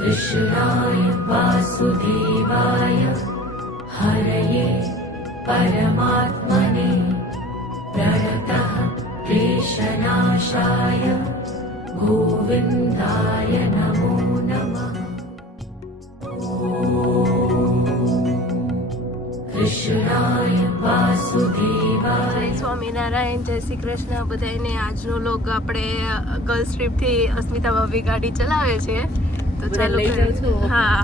कृष्णाय वासुदेवाय हरये परमात्मने प्रणतः क्लेशनाशाय गोविन्दाय नमो नमः। कृष्णाय वासुदेवाय। સ્વામિનારાયણ, જય શ્રી કૃષ્ણ બધાને। આજનો લોગ આપણે ગર્લ્સ ટ્રીપ થી અસ્મિતા ભાભી ગાડી ચલાવે છે તો ચાલુ હા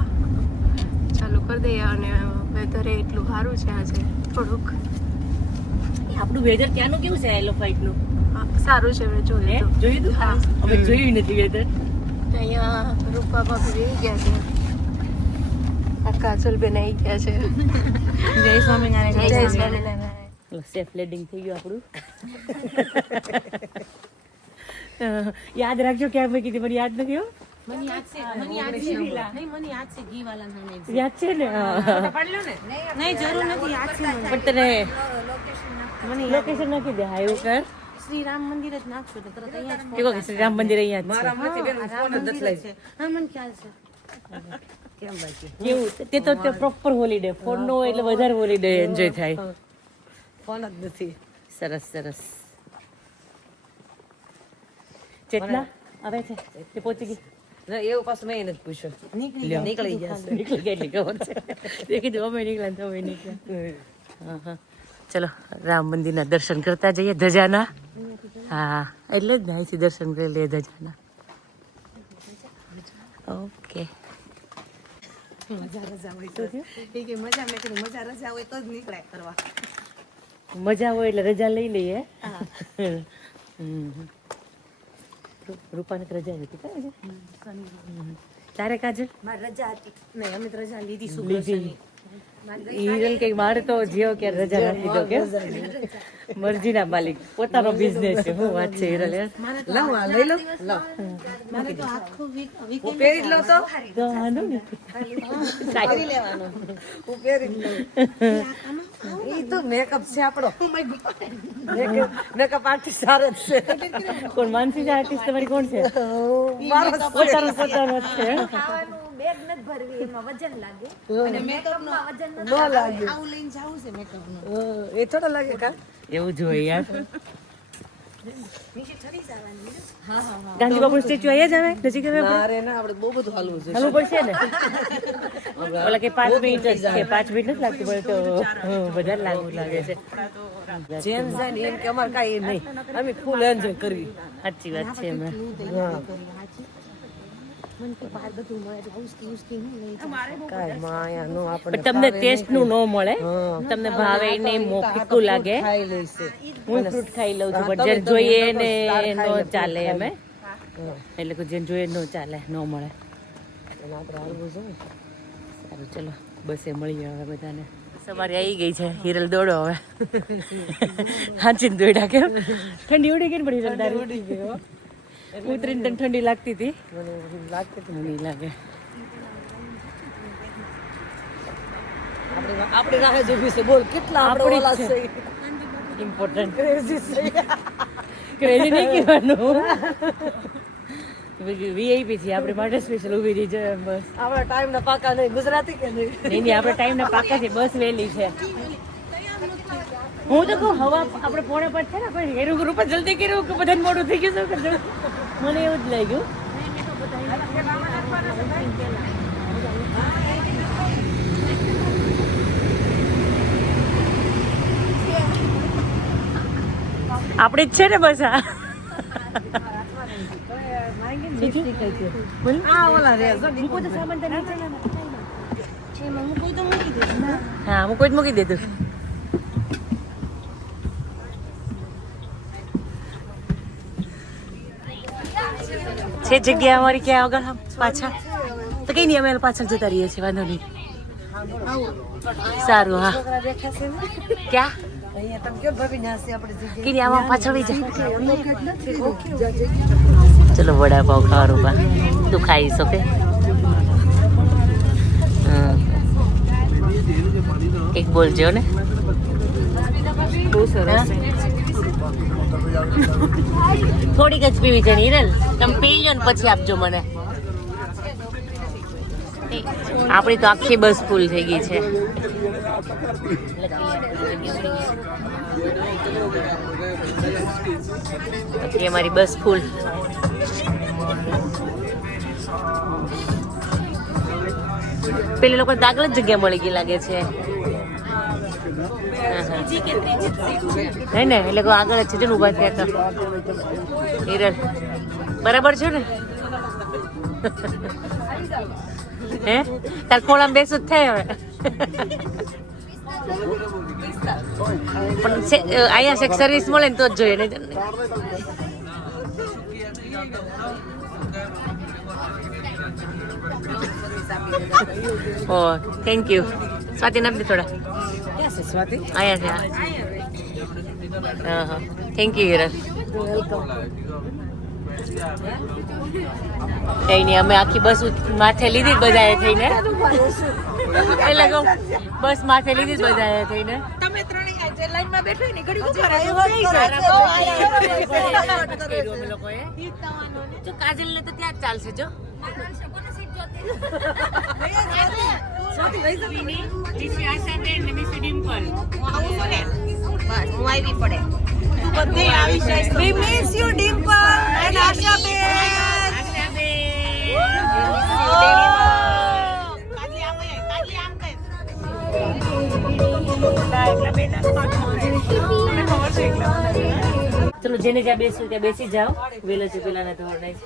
ચાલુ કરી દઈએ। અને વેધર એટલું સારું છે આજે, થોડુંક આપણું વેધર ત્યાંનું કેવું છે? એલો ફાઇટ નું સારું છે। મેં જોયું તું? હા, અમે જોયું નથી વેધર। અહીંયા રૂપા ભાભી રહી ગયા છે, આ કાજલ બેન આવી ગયા છે। જય સ્વામિનારાયણ। જય સ્વામિનારાયણ। સેફ લેન્ડિંગ થઈ ગયું આપણું। યાદ રાખજો ક્યાં મેં કીધી, મને યાદ નથી। મને યાદ છે ઘી વાલા નામે યાદ છે ને? નહીં જરૂર નથી, યાદ છે મને। પણ તને મને લોકેશન નાખી દે। હા એવું કર, શ્રી રામ મંદિર જ નાખશો તો તરત અહીંયા જ કેવો કે શ્રી રામ મંદિર અહીંયા જ છે। રામ મંદિર છે। હા મને ખ્યાલ છે। કેમ બાકી કેવું તે તો પ્રોપર હોલિડે, ફોન નો હોય એટલે વધારે હોલિડે એન્જોય થાય। ફોન જ નથી। સરસ સરસ। ચેતના આવે છે તે પહોંચી ગઈ? એવું પાછું મેં નથી પૂછ્યું, નીકળી ગયા નીકળી ગયા એટલે ખબર છે। દેખી દો અમે નીકળ્યા તમે નીકળ્યા। હા હા ચલો રામ મંદિરના દર્શન કરતા જઈએ ધજાના। હા એટલે જ ને અહીંથી દર્શન કરી લઈએ ધજાના। ઓકે મજા રજા હોય તો મેં કીધું મજા રજા હોય તો જ નીકળ્યા કરવા। મજા હોય એટલે રજા લઈ લઈએ। રૂપાને રજા નથી કાંઈ? તારે કાજલ? મારી રજા હતી નહીં, અમે તો રજા લીધી લીધી। હિરલ કઈ મારે તો જીઓ કે રજા રાખી દો કે મરજીના માલિક, પોતાનો બિઝનેસ છે। શું વાત છે હિરલ? લઈ લો મારે તો આખું વીકેન્ડ પહેરી જ લો તો વાંધો નહીં, પહેરી લેવાનો। હું પહેરી જ લઉં। ઈ તો મેકઅપ છે આપણો, મેકઅપ આર્ટિસ્ટ સારો જ છે। કોણ માનસી આર્ટિસ્ટ તમારી કોણ છે? મારો પોતાનો પોતાનો જ છે। બેગ નથી ભરવી, એમાં વજન લાગે અને મેકઅપમાં વજન ન લાગે। આવું લઈને જાવું છે મેકઅપ નું, એ થોડો લાગે કા? એવું જ હોય યાર। ગાંધી બાપુ સ્ટેચ્યુ અહીંયા જ આવે નજીક આવે? મારે ના આપણે બહુ બધું હાલવું છે। હાલવું પડશે ને? ઓલા કે 5 મિનિટ જ છે, 5 મિનિટ નથી લાગતી, પણ તો વધારે લાગવું લાગે છે। જેમ જાય ને એમ કે અમારે કાંઈ નહીં, અમે ફૂલ એન્જોય કરવી। સાચી વાત છે એમાં। કાંઈ માયા નો પણ તમને ટેસ્ટ નું ન મળે, તમને ભાવે નહીં, ફીકું લાગે। ખાઈ લઈશે। હું ફ્રૂટ ખાઈ લઉં છું, પણ જેને જોઈએ ને નો ચાલે એમ। એટલે કે જેને જોઈએ નો ચાલે, ન મળે। આપણે હાલવું છે ને। સારું ચલો બસે મળીએ હવે બધાને। સવારે આવી ગઈ છે હિરલ, દોડો હવે। હાંચીને દોડ્યા કેમ? ઠંડી ઉડી ગઈ ને? પણ હિરલ દારી ઉડી ગયો, ઉતરીને તને ઠંડી લાગતી હતી? મને લાગતું હતું, નહીં લાગે। આપણી રાહે જ ઊભી છે, બોલ કેટલા આપણે ઓલા છે ઇમ્પોર્ટન્ટ ક્રેઝી છે। ક્રેઝી નહીં કહેવાનું, વીઆઈપી છે આપણે માટે સ્પેશિયલ ઊભી રહી છે બસ। આપણા ટાઈમ ના પાકા નહીં, ગુજરાતી કે નહીં? નહીં આપણે ટાઈમ ના પાકા છે, બસ વહેલી છે। હું તો કહું હવા આપણે પોણે પર છે ને, પણ હેરું ગ્રુપ જલ્દી કર્યું કે બધાને મોડું થઈ ગયું શું કરજો, મને એવું જ લાગ્યું। આપણી જ છે ને બસ આ। હા મૂકો જ મૂકી દીધું। છે જગ્યા અમારી ક્યાં આગળ પાછળ તો કઈ નહીં, અમે પાછળ જતા રહીએ છીએ, વાંધો નહીં। સારું હા ક્યાં કઈ નહીં, આમાં પાછળ વહી જાય। ચલો વડાપાવ ખાવાનું બા તું ખાઈશ? ઓકે એક બોલજો ને। બહુ સરસ। થોડીક જ પીવી છે હિરલ, તમે પી લો ને પછી આપજો મને। આપણી તો આખી બસ ફૂલ થઈ ગઈ છે. આખી અમારી બસ ફૂલ. પેલી લોકો આગળ જ જગ્યા મળી ગઈ લાગે છે. હે ને એટલે આગળ જ છે. ઉભા થયા તો હિરલ બરાબર છે ને? હે તાર ખોળામાં બેસું જ થાય હવે. પણ અહીંયા છે સર્વિસ મળે ને તો જ જોઈએ. નહીં ઓ થેન્ક યુ. સ્વાતિ નામ દે થોડા. સ્વાતિ અહીંયા છે. હા હા થેન્ક યુ હિરલ. કઈ નહીં અમે આખી બસ માથે લીધી બધાએ થઈને. એટલે કહું બસ માથે લીધી બધાએ થઈને. તમે ત્રણેય લાઈનમાં બેઠો ને ઘડી ઉભા જો કાજલ ને તો ત્યાં જ ચાલશે. જો We miss you, Dimple and Asha Ben. ચલો જેને જ્યાં બેસવું ત્યાં બેસી જાઓ. વેલા છે પેલા ને ધોરણાય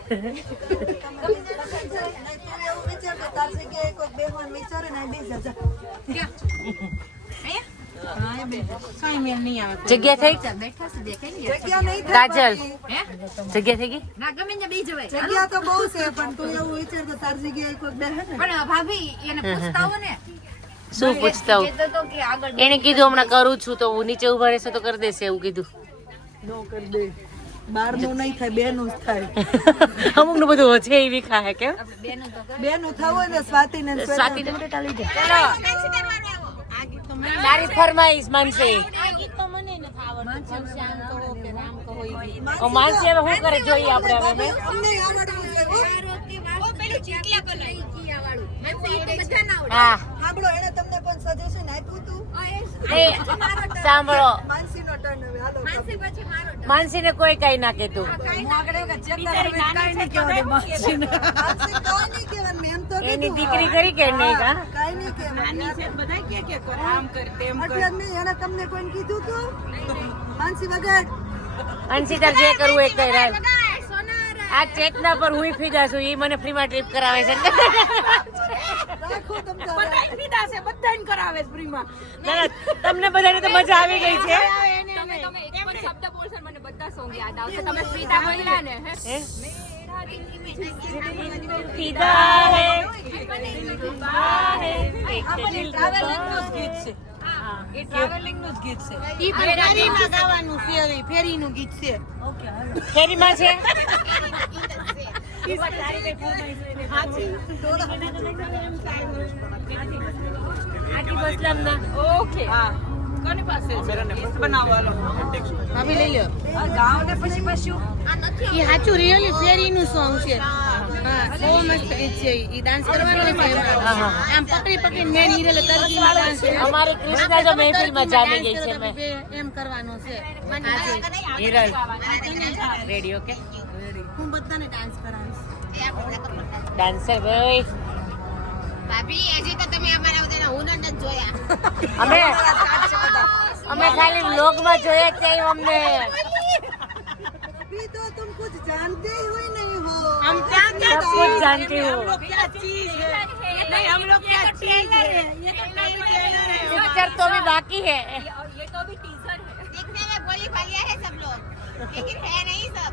જગ્યા થઈ. કાજલ જગ્યા થઈ ગઈ. જગ્યા તો બહુ છે પણ તું એવું વિચાર કે તાર જગ્યાએ કોઈ બેહે ને. પણ ભાભી એને પૂછતા હો ને શું પૂછતા હું? એને કીધું હમણાં કરું છું તો હું નીચે ઉભા રહેશે તો કરી દેશે એવું કીધું. નો કર દે. બાર નું નહીં થાય, બે નું જ થાય. અમુક નું બધું છે એવી ખાય કેમ બે નું થવું ને સ્વાતિ ને સ્વાતિ ને ટાળી દે. તારી ફરમાઈશ માનસી. માનસી હવે શું કરે જોઈએ આપણે હવે. હા સાંભળો, એને તમને પણ સજેશન આપ્યું હતું. સાંભળો માનસીનો ટર્ન હવે હાલો. માનસી ને કોઈ કઈ ના કેતું. માનસી કાંઈ નહીં કહેવાનું, મેં એમ તો એની દીકરી કરી કે નહીં કા કાંઈ નહીં કહેવાનું. બધા કે આમ કર તેમ કર. એટલે મેં એને તમને કોઈને કીધું હતું માનસી વગર. અંશી તાર જે કરવું એ કર. આ ચેતના પર હું ફીદા છું. એ મને ફ્રીમાં ટ્રીપ કરાવે છે. રાખો તમ તારે. પીડા છે બધાને કરાવે ફ્રીમાં. તમને બધાને તો મજા આવી ગઈ છે. તમે એક પણ શબ્દ બોલશો મને બધા સોંગ યાદ આવશે. તમે ફ્રીતા બોલ્યા ને ફીદા હે એ ટ્રાવેલિંગ નું જ ગીત છે. ઈ ફેરીમાં ગાવાનું છે. ફેરી નું ગીત છે. ફેરીમાં છે. ઓકે કોની પાસે બનાવવાનો ભાભી લઈ લ્યો. ગાવ ને પછી પાછું ઈ સાચું રિયલી ફેરી નું સોંગ છે. હા બહુ મસ્ત ગીત છે. ઈ ડાન્સ કરવાનો છે એમાં. આમ પકડી પકડી મેન હિરલે તરજીમાં ડાન્સ છે. અમારી કૃષ્ણા જો મહેફિલમાં જામી ગઈ છે. મેં એમ કરવાનો છે. Hiral ready okay. હું બધાને ડાન્સ કરાવીશ. ડાન્સર ભાઈ ભાભી હજી તો તમે અમારા બધાના હુનર નથી જોયા. અમે ખાલી વ્લોગમાં જોયા ત્યાં અમને. अभी तो तुम कुछ जानते ही नहीं हो. हम क्या क्या सब कुछ जानती हूँ. क्या चीज है नहीं हम लोग क्या चीज है ये तो पिक्चर तो अभी बाकी है. ये तो अभी टीजर है. दिखने में भोली भालिया है सब लोग लेकिन है नहीं सब.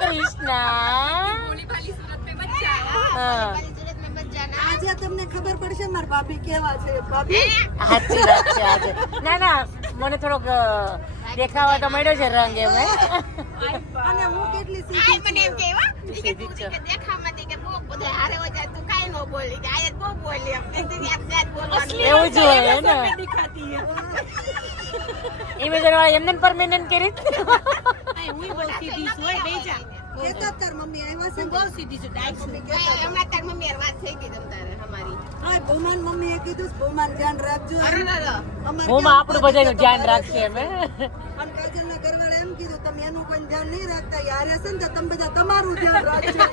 कृष्णा भोली भाली सूरत में मत जाना. हाँ. भोली सूरत में मत जाना. આજે તમને ખબર પડશે મારા ભાભી કેવા છે. ભાભી સાચી વાત છે આજે. ના ના મને થોડોક દેખાવા તો મળ્યો છે રંગ એમ. અને હું કેટલી આજ સીધી મને એમ છું. કહેવા કે તું કે દેખામાંથી કે બહુ બધો હારે હોય જાય તું કાઈ ન બોલી કે આજ બહુ બોલી એમ કે તું આપ જાત બોલવાનું એવું જ હોય ને. દિખાતી હે. ઇમેજર વાળા એમને પરમેનન્ટ કરી. હું બહુ સીધી છું હોય બેજા એ તો તાર મમ્મી આવ્યા છે બહુ સીધી છું ડાઈ છું હમણાં તાર મમ્મી હારે વાત થઈ ગઈ તમ તારે અમારી હા બહુમાન મમ્મીએ કીધું બહુમાન ધ્યાન રાખજો અરે ના હું આપણું બધાનું ધ્યાન રાખશે અમે અને કાજલના ઘરવાળા એમ કીધું તમે એનું કોઈ ધ્યાન નહીં રાખતા યાર હશે ને તો તમે બધા તમારું ધ્યાન રાખજો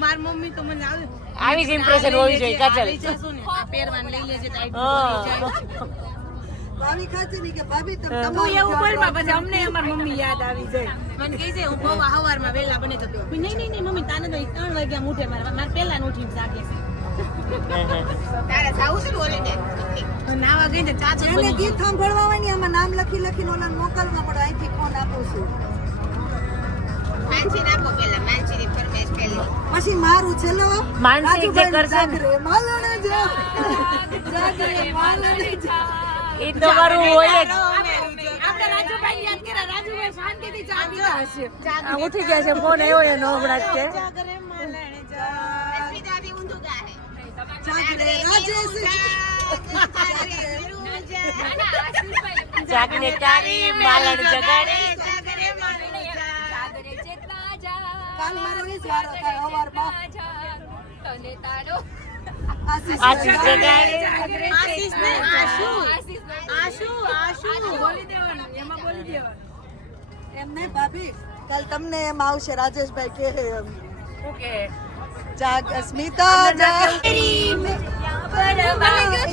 માર મમ્મી તો મને આવી જ ઇમ્પ્રેશન હોવી જોઈએ કાજલ પહેરવાન લઈ લેજે ટાઈટ હા. ભાભી ખાચે નહીં કે ભાભી તમે તમારું એવું બોલમાં પછી અમને અમાર મમ્મી યાદ આવી જાય મને કહી છે હું બહુ હવારમાં વેલા બને તો નહીં મમ્મી તાને તો 3 વાગ્યા ઉઠે મારે પહેલા ઉઠીને જાગે છે તારે જાવું છે હોલિડે નાવા ગઈ ને ચાચી બોલી ગીત સાંભળવાની આમાં નામ લખીને ઓલા મોકલવા પડે અહીંથી ફોન આપું છું માનસી નાખો પેલા માનસીની ફરમાઈશ પેલી પછી મારું છે લો માનસી જે કરશે ને માલણે જા જાગરે માલણે જા એ તો મારું હોય જ આપણે રાજુભાઈ યાદ કર્યા રાજુભાઈ શાંતિથી જાગતા હશે આ ઉઠી ગયા છે ફોન આવ્યો એનો હમણાં જ કે જાગરે માલણે જા સ્મિતાની ઊંધું ગાહે જાગરે રાજેશ જાગને તારી માલણ જગાડે કાલ મારો ઈ જ વારો થાય હવારમાં આશીષ જગાડે આશીષ ને આશુ બોલી દેવાનું એમાં બોલી દેવાનું એમ નહીં ભાભી કાલ તમને એમ આવશે રાજેશભાઈ કહે એમ ઓકે जाग अस्मिता जाग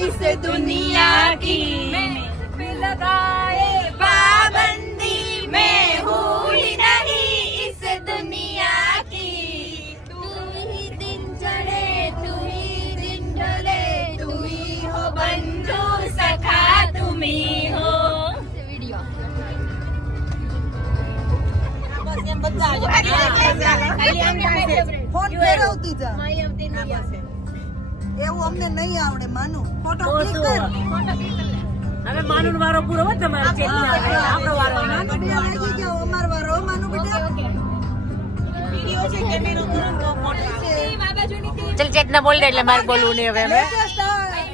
इस दुनिया की लगाए पाबंदी मैं हूँ ही नहीं इस दुनिया की तू ही दिन चढ़े तू ही दिन ढले तू ही हो बंधु सखा तुम ही हो ફોન ફેરવતી જા એવું અમને નહીં આવડે માનું ફોટો ક્લિક કર હવે માનું વારો પૂરો હો તમારો ચેલી આપણો વારો માનું બે લાગી ગયો અમાર વારો માનું બેટા વિડિયો છે કેમેરો તુરંત ફોટો ચલ ચેતના બોલ દે એટલે મારે બોલવું નહીં હવે અમે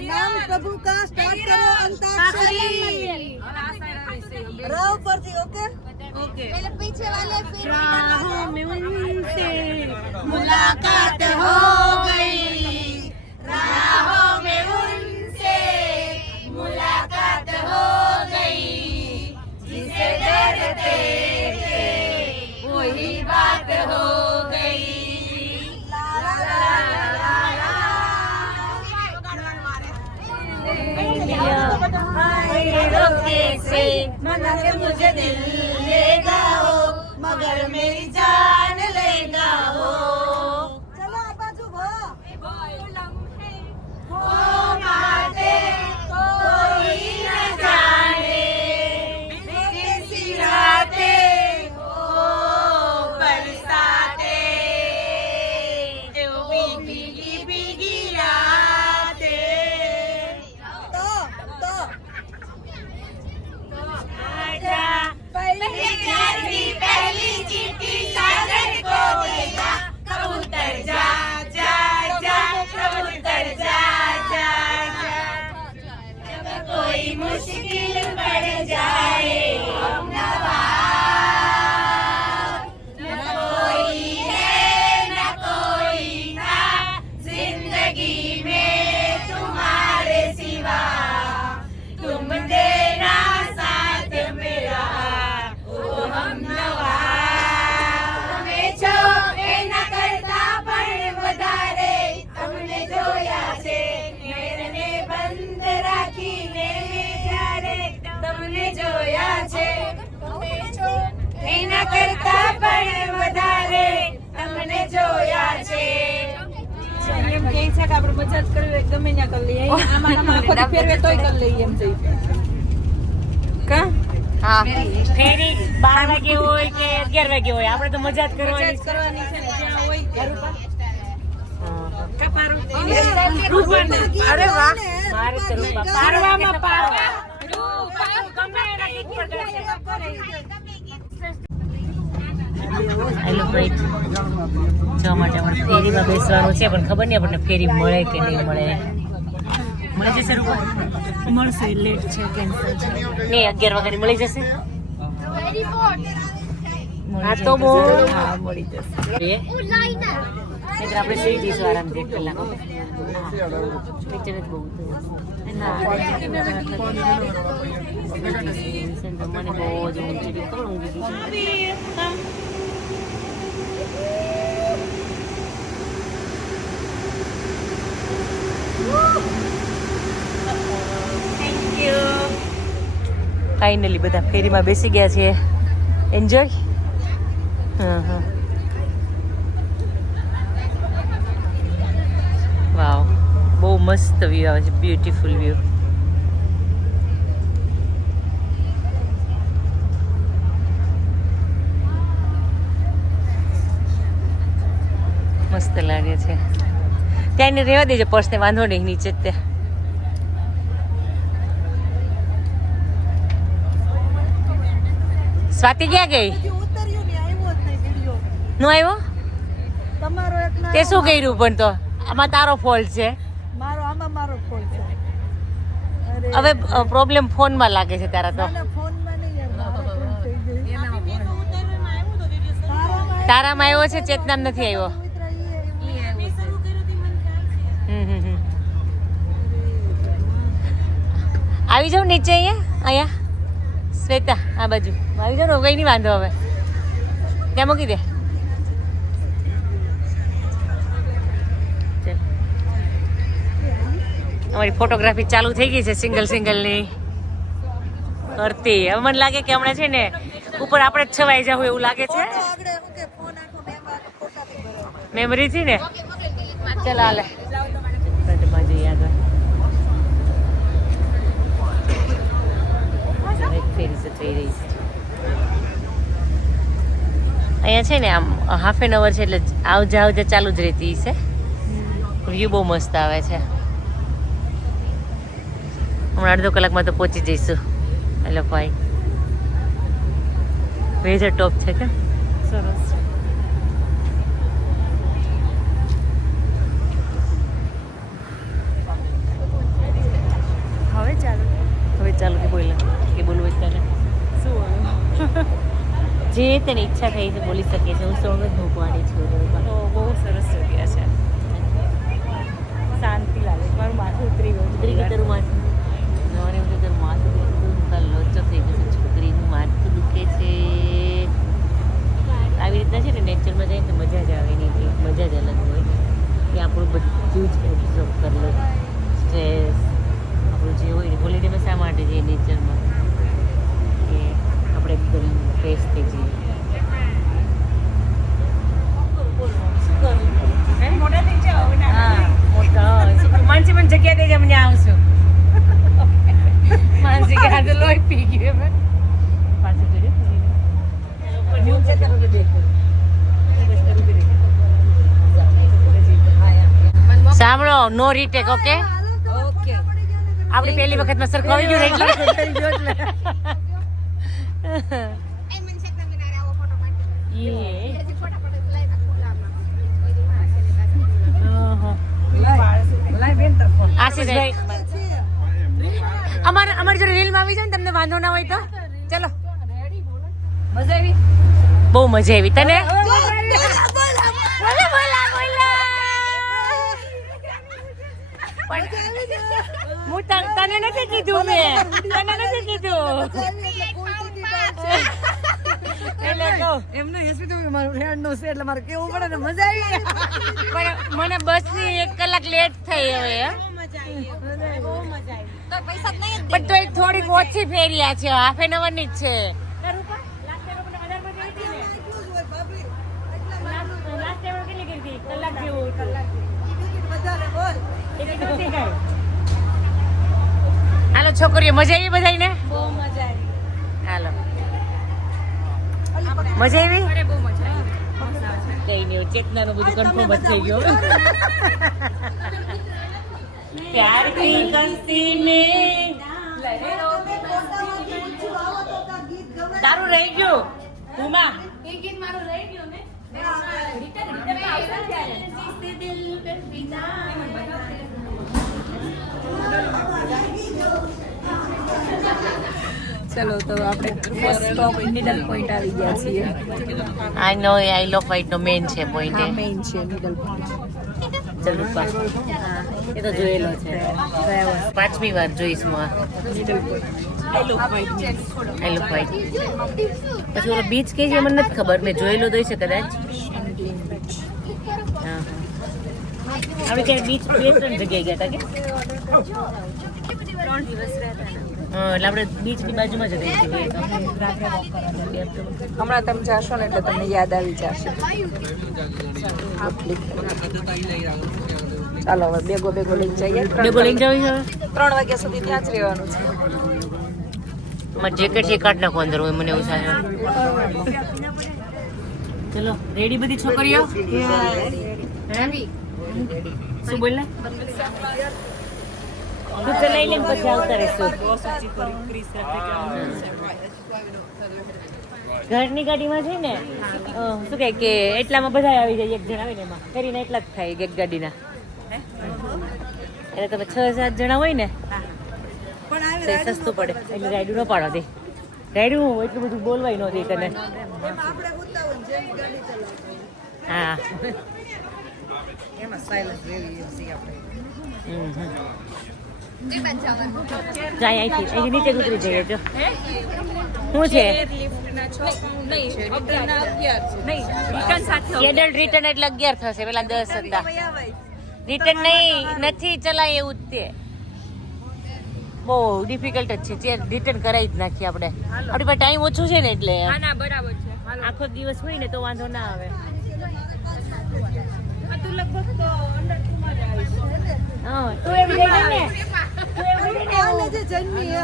नाम प्रभु का स्टार्ट करो अंताक्षरी राव परથી ओके ओके पहले पीछे वाले फिर राहों में उनसे मुलाकात हो गई राहों में उनसे मुलाकात हो गई जिसे डरते थे वही बात हो गई ला ला ला ला से मगर मुझे दिल लेगा हो मगर मेरी जान लेगा हो चलो बाजू वो बातें कोई न जाने कैसी रातें बरसाते भीगी भीगी रातें तो पहले प्यार की पहली चिट्ठी सागर को देगा कबूतर जा जा जा कबूतर जा जा जा जब कोई मुश्किल बढ़ जाए नवा न कोई है न कोई था जिंदगी में तुम्हारे सिवा तुम देना साथ मेरा ओ हम नवा તમે છો એના કરતા પણ વધારે તમને જોયા છે મેરને બંધ રાખીને જ્યારે તમને જોયા છે તમે છો એના કરતા પણ વધારે તમને જોયા છે એમ કહે છે કે આપણે મજા જ કરવી ગમે ત્યાં કરી લઈએ આમાં આખો ફેરવે તોય કરી લઈએ એમ જઈ કા હા ફેરી 12 વાગે હોય કે 11 વાગે હોય આપણે તો મજા જ કરવાની છે છે ને જ્યાં હોય ત્યાં અરે વાહ મારે તો રૂપા પારવામાં પારવા રૂપા ગમે એના ગીત પર કરશે હેલો ભાઈ જો માટે અમારે ફેરીમાં બેસવાનું છે પણ ખબર નહીં આપણને ફેરી મળે કે નહીં મળે મળી જશે રૂપા મળશે લેટ છે કેન્સલ છે નહીં 11 વાગે મળી જશે હા તો બોલ. હા મળી જશે. આપણે સુઈ જઈશું આરામથી 1 કલાક. પિક્ચર જ બહુ મને બહુ જ ઊંચી ઊંઘી ગઈ. ફાઇનલી બધા ફેરીમાં બેસી ગયા છે. એન્જોય. હા. વાવ, બહુ મસ્ત વ્યૂ આવે છે. Beautiful view. મસ્ત લાગે છે. ત્યાં એને રહેવા દેજો પર્સને, વાંધો નહીં, નીચે જ ત્યાં. સ્વાતિ ક્યાં ગઈ? નો આવ્યો? તે શું કર્યું પણ? તો આમાં તારો ફોલ્ટ છે. હવે પ્રોબ્લેમ ફોનમાં લાગે છે તારા તો. તારામાં આવ્યો છે, ચેતનામ નથી આવ્યો. આવી જાવ નીચે. અહીંયા શ્વેતા, આ બાજુ આવી જાવ. કઈ નહીં વાંધો. હવે ત્યાં મૂકી દે. અમારી ફોટોગ્રાફી ચાલુ થઈ ગઈ છે સિંગલની કરતી. હવે મને લાગે કે હમણાં છે ને ઉપર આપણે જ છવાઈ જાવ એવું લાગે છે. મેમરી થી ને. ચાલ હાલે ફ્રન્ટમાં જઈએ આગળ. ફેરી છે થઈ રહી છે અહીંયા છે ને. આમ હાફ એન અવર છે એટલે આવજા ચાલુ જ રહેતી છે. વ્યૂ બહુ મસ્ત આવે છે. હમણાં અડધો કલાકમાં તો પહોંચી જઈશું. હેલો ભાઈ, વેધર ટોપ છે કે સરસ. હવે ચાલુ કે બોલા કે બોલવું તને શું જે તને ઈચ્છા થઈ છે બોલી શકે છે. હું સોંગ જ મૂકવાની છું. બહુ સરસ જગ્યા છે. શાંતિ લાગે. મારું માથું ઉતરી ગયું. તારું માથું માથું લોચો થઈ ગયો. છોકરીનું માથું દુખે છે. આવી રીતના છે ને નેચરમાં જાય તો મજા જ આવે. એની મજા જ અલગ હોય. કે આપણું બધું જ એબ્ઝોર્બ કરી લો. સ્ટ્રેસ આપણું જે હોય ને. હોલિડેમાં શા માટે જઈએ નેચરમાં? કે આપણે એકદમ ફ્રેશ થઈ જઈએ. માનસી મને જગ્યા દેજે, મને આવશું. માનસી કે આજે લોહી પી ગયું. પાછું સાંભળો, નો રીટેક. ઓકે આપણી પહેલી વખતમાં સરખાવી ગયું એટલે આશીષભાઈ અમારી જોડે રીલમાં આવી જાય ને, તમને વાંધો ના હોય તો ચલો. મજા આવી? બહુ મજા આવી. તને? હું તને નથી કીધું. મેં તને નથી કીધું. એમને મારું ફ્રેન્ડ નું છે એટલે મારે કેવું પડે ને. મજા આવી. પણ મને બસ ની 1 કલાક લેટ થઈ. હવે પણ તો થોડીક ઓછી ફેરિયા છે. હાફ એન અવર ની જ છે. હાલો છોકરીઓ, મજા આવી બધાને? બહુ મજા આવી. હાલો મજા આવી? કઈ નહીં, ચેતનાનું બધું કન્ફર્મ જ થઈ ગયું. પ્યાર કી કસ્તી મે તારું રહી ગયું. ઉમા એ ગીત મારું રહી ગયું ને. ચલો તો આપણે ફર્સ્ટ સ્ટોપ નીડલ પોઈન્ટ આવી ગયા છીએ. આઈ નો આઈ લો ફાઈટ નો મેઇન છે પોઈન્ટ આ મેઇન છે નીડલ પોઈન્ટ. ચલ રૂપા એ તો જોયેલો છે. પાંચમી વાર જોઈશ હું આ નીડલ પોઈન્ટ. આઈ લો ફાઈટ. આઈ લો ફાઈટ. પછી ઓલો બીચ કે છે મને નથી ખબર, મેં જોયેલો તો છે કદાચ. હા આપણે ક્યાંક બીચ 2-3 જગ્યાએ ગયા હતા કે 3 દિવસ રહ્યા હતા. એટલે આપણે બીચની બાજુમાં જ હતી. હમણાં તમે જાશો ને એટલે તમને યાદ આવી જશે. ચાલો હવે બેગો લઈને જઈએ. બેગો લઈને જાવ છે. 3 વાગ્યા સુધી ત્યાં જ રહેવાનું છે. મારે જેકેટ છે કાઢ નાખો અંદર હોય મને એવું થાય. ચલો રેડી બધી છોકરીઓ. શું બોલ તું ચલાવી લે પછી આવતા રહેશું. ઘરની ગાડીમાં છે ને શું કહે કે એટલામાં બધા આવી જાય. એક જણ આવે ને એમાં ફેરીને એટલા જ થાય એક ગાડીના. એટલે તમે 6-7 જણા હોય ને તો સસ્તું પડે. એટલે રાયડું ન પાડો દે. રાયડું એટલું બધું બોલવાય ન દે તને. હા જાય અહીંથી નીચે ઉતરી જઈએ. જો શું છે એડલ્ટ રિટર્ન એટલે 11 થશે. પેલા 10 હતા. રિટર્ન નથી ચલાય એવું જ તે. બહુ ડિફિકલ્ટ જ છે. રિટર્ન કરાવી જ નાખીએ આપણે. આપણી પાસે ટાઈમ ઓછો છે ને એટલે બરાબર છે. આખો દિવસ હોય ને તો વાંધો ના આવે. તું લગભગ તો અંડર 2 માં જ આવીશ. હા તું એમ કહી દે ને.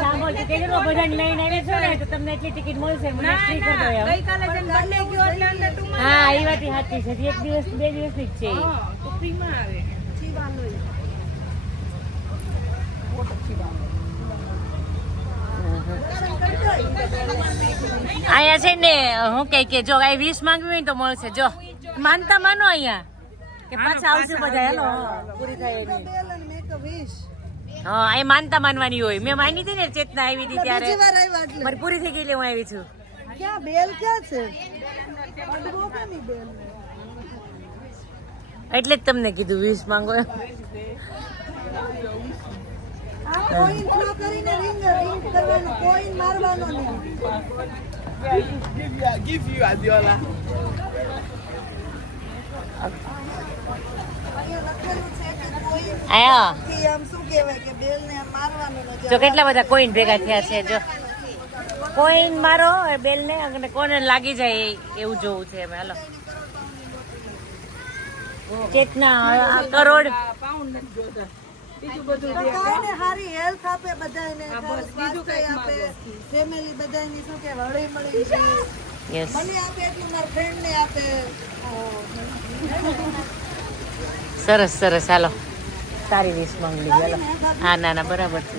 સાંભળ કે કેજો બધાને લઈને આવે છો ને તો તમને એટલી ટિકિટ મળશે. મને ફ્રી કરી દો યાર. ગઈકાલે જન બદલે ગયો એટલે અંડર 2 માં. હા એ વાત સાચી છે. 1 દિવસ 2 દિવસની જ છે. તો ફ્રી માં આવે. અહીંયા છે ને હું કઈ કે જો આ 20 માંગવી હોય તો મળશે. જો માનતા માનો અહીંયા કે પાછા આવશે બધા. હેલો પૂરી થાય એની. હા એ માનતા માનવાની હોય. મેં માની હતી ને ચેતના આવી હતી ત્યારે મારી પૂરી થઈ ગઈ એટલે હું આવી છું. એટલે જ તમને કીધું 20 માંગો. જો કેટલા બધા કોઈન ભેગા થયા છે. જો કોઈન મારો બેલ ને અને કોને લાગી જાય એવું જોવું છે. હાલો ચેતના કરોડ બીજું બધું સારી હેલ્થ આપે બધાને, સ્વાસ્થ્ય આપે, ફેમિલી બધાની શું કે હળી મળી છે. મને આપે એટલું મારા ફ્રેન્ડ ને આપે. સરસ સરસ. હાલો સારી વીસ માંગલી. ચાલો હા ના ના બરાબર છે.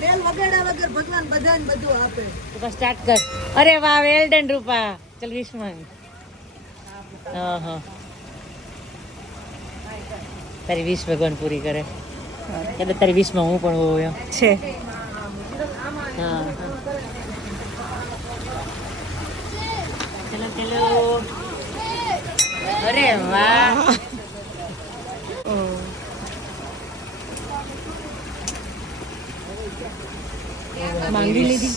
બેલ વગાડ્યા વગર ભગવાન બધાને બધું આપે. તો સ્ટાર્ટ કર. અરે વાહ વેલ ડન રૂપા. ચલ વીસ માંગ. હા હા તારી 20 ભગવાન પૂરી કરે. એટલે તારી 20 માં હું પણ હોઉં છે. હા ચલો ચલો. અરે વાહ માંગી લીધી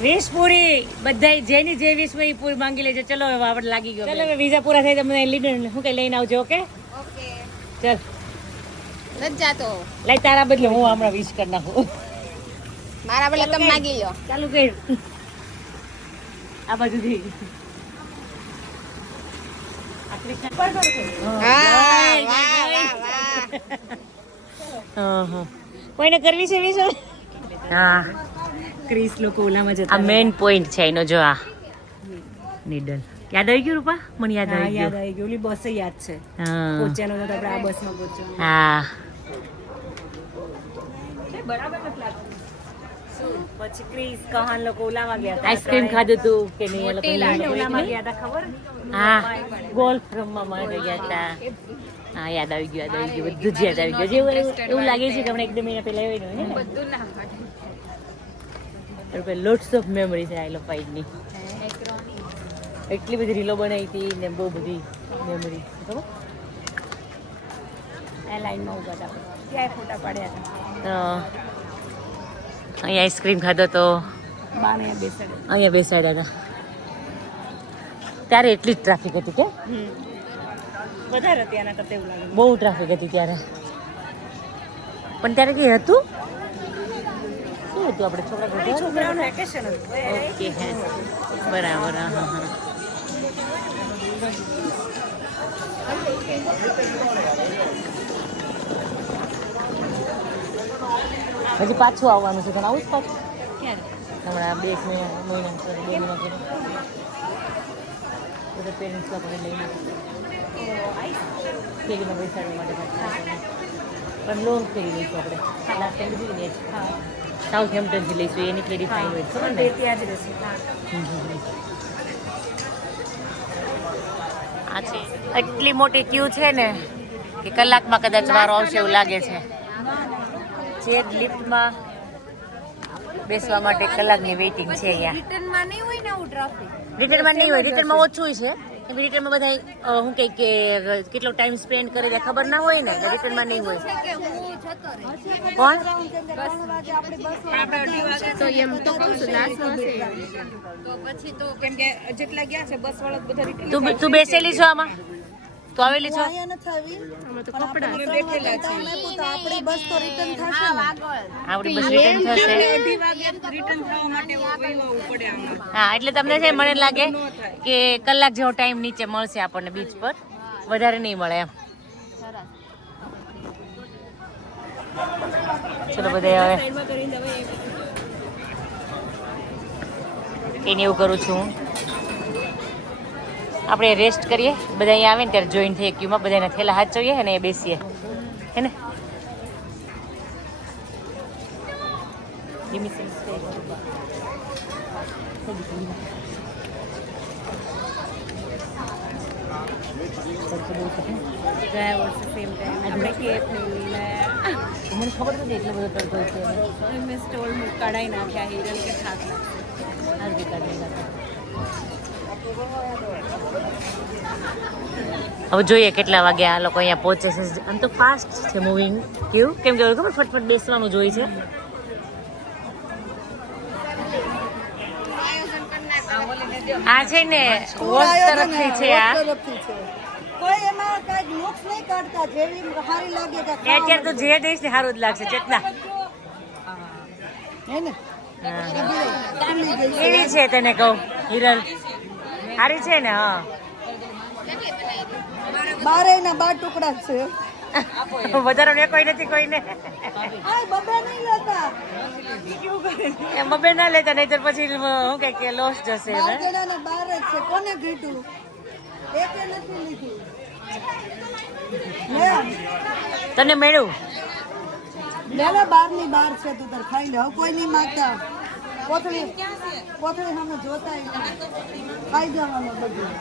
20 પૂરી. બધા જેની જે 20 માં એ પૂરી માંગી લેજો. ચલો હવે આપણે લાગી ગયો. ચલો હવે વિઝા પૂરા થાય તો મને લીડર શું કઈ લઈને આવજો. ઓકે ઓકે ચલ રજા તો લઈ તારા બદલે હું હમણાં વિશ કરી નાખું. મારા બદલે તમે માગી લો. ચાલુ કર આ બાજુથી. કોઈને કરવી છે વિશ? હા ક્રિસ લોકો ઓલામાં જતા. આ મેઇન પોઈન્ટ છે એનો. જો આ નીડલ યાદ આવી ગયું રૂપા? મને યાદ હા આવી યાદ ગયું. આવી ગયું. ઓલી બસ યાદ છે. હા પહોંચ્યાનો તો આપણે આ બસમાં પહોંચ્યો. હા બરાબર નથી લાગતું. પછી ક્રિસ કહાન લોકો ઓલામાં ગયા હતા. આઈસ્ક્રીમ ખાધું તું કે નહીં? એ લોકો ઓલામાં ગયા હતા ખબર? હા ગોલ્ફ રમવા માટે ગયા હતા. હા યાદ આવી ગયું યાદ આવી ગયું. બધું જ યાદ આવી ગયું. જેવું એવું લાગે છે કે આપણે એકદમ મહિના પહેલા આવ્યું હોય ને. લોટ્સ ઓફ મેમરી છે આઈ લવ ફાઇટની. એટલી બધી રીલો બનાવી હતી ને બહુ બધી મેમરી ખબર. આ લાઈનમાં ઉભા હતા ત્યાં ફોટા પાડ્યા હતા. અહીંયા આઈસ્ક્રીમ ખાધો તો બાને બેસાડે અહીંયા બેસાડ્યા હતા. ત્યારે એટલી જ ટ્રાફિક હતી કે વધારે ત્યાંના કરતા એવું લાગે. બહુ ટ્રાફિક હતી ત્યારે. પણ ત્યારે કઈ હતું શું હતું આપણે છોકરાઓનું વેકેશન હતું. ઓકે હે બરાબર. હા હા હા. હજી પાછું આવવાનું છે પણ આવું જ પાછું હમણાં 2 મહિના બધા પેરેન્ટ્સ લોકોને લઈને ફેરીમાં બેસાડવા માટે પણ લોંગ ફેરી લઈશું આપણે. લાસ્ટ ટાઈમ લીધું ને સાઉથ હેમ્પટનથી લઈશું એની ફેરી ફાઇન હોય ખબર ને. ત્યાં જ રહેશે. આ છે એટલી મોટી ક્યુ છે ને કે કલાકમાં કદાચ વારો આવશે એવું લાગે છે. ચેર લિફ્ટમાં બેસવા માટે કલાકની વેઇટિંગ છે અહીંયા. રિટર્નમાં નહીં હોય ને આવું ટ્રાફિક. રિટર્નમાં નહીં હોય, રિટર્નમાં ઓછું છે. રિટર્નમાં બધા શું કહે કે કેટલો ટાઈમ સ્પેન્ડ કરે છે ખબર ના હોય ને, રિટર્નમાં નહીં હોય. કોણ તો એમ તો કહું છું લાસ્ટ હશે તો પછી તો કેમ કે જેટલા ગયા છે બસ વાળા બધા રિટર્ન. તું બેસેલી છો આમાં? તું આવેલી છો? અહીંયા નથી આવી આમાં તો કપડા બેઠેલા છે તો આપણી બસ તો રિટર્ન થશે ને. આપણી બસ રિટર્ન થશે. 2 વાગે રિટર્ન થવા માટે વહેલું પડે આમાં. હા એટલે તમને છે મને લાગે કે કલાક જેવો ટાઈમ નીચે મળશે આપણને બીચ પર, વધારે નહીં મળે એમ. ચલો બધા હવે એને એવું કરું છું આપણે રેસ્ટ કરીએ. બધા અહીંયા આવે ને ત્યારે જોઈન થઈએ ક્યુમાં, બધાના થેલા હાથ જોઈએ અને એ બેસીએ હે ને. ગયા વર્ષે સેમ ટાઈમ આપણે કેક નહીં લાયા. મને ખબર નથી એટલો બધો તડકો છે. મેં સ્ટોલ કઢાઈ નાખ્યા હિરલ કે થાક હવે જોઈએ કેટલા વાગે આ લોકો અહીંયા પહોંચે છે. આમ તો ફાસ્ટ છે મૂવિંગ કેવું, કેમ કે ખબર ફટફટ બેસવાનું જોઈ છે. આ છે ને વોચ તરફથી છે. આ તરફથી છે. કોઈ એમાં કાંઈ નુક્સ નહીં કાઢતા, જેવી સારી લાગે કે એ અત્યારે તો જે દઈશ ને સારું જ લાગશે. ચેતના હે ને એવી છે તને કહું હિરલ, સારી છે ને. હા 12 ના 12 ટુકડા છે. વધારે કોઈ નથી કોઈને. આ બબે નહીં લેતા, એમ બબે ના લેતા નહીં તો પછી શું કે લોસ જશે. 12 જણાને 12 જ છે. કોને ઘીટું એકે નથી લીધું. તને મળ્યું લેલા 12 ની 12 છે. તું તાર ખાઈ લે. હવે કોઈ નહીં માંગતા. કોથળી સામે જોતા ખાઈ જવાનું બધું.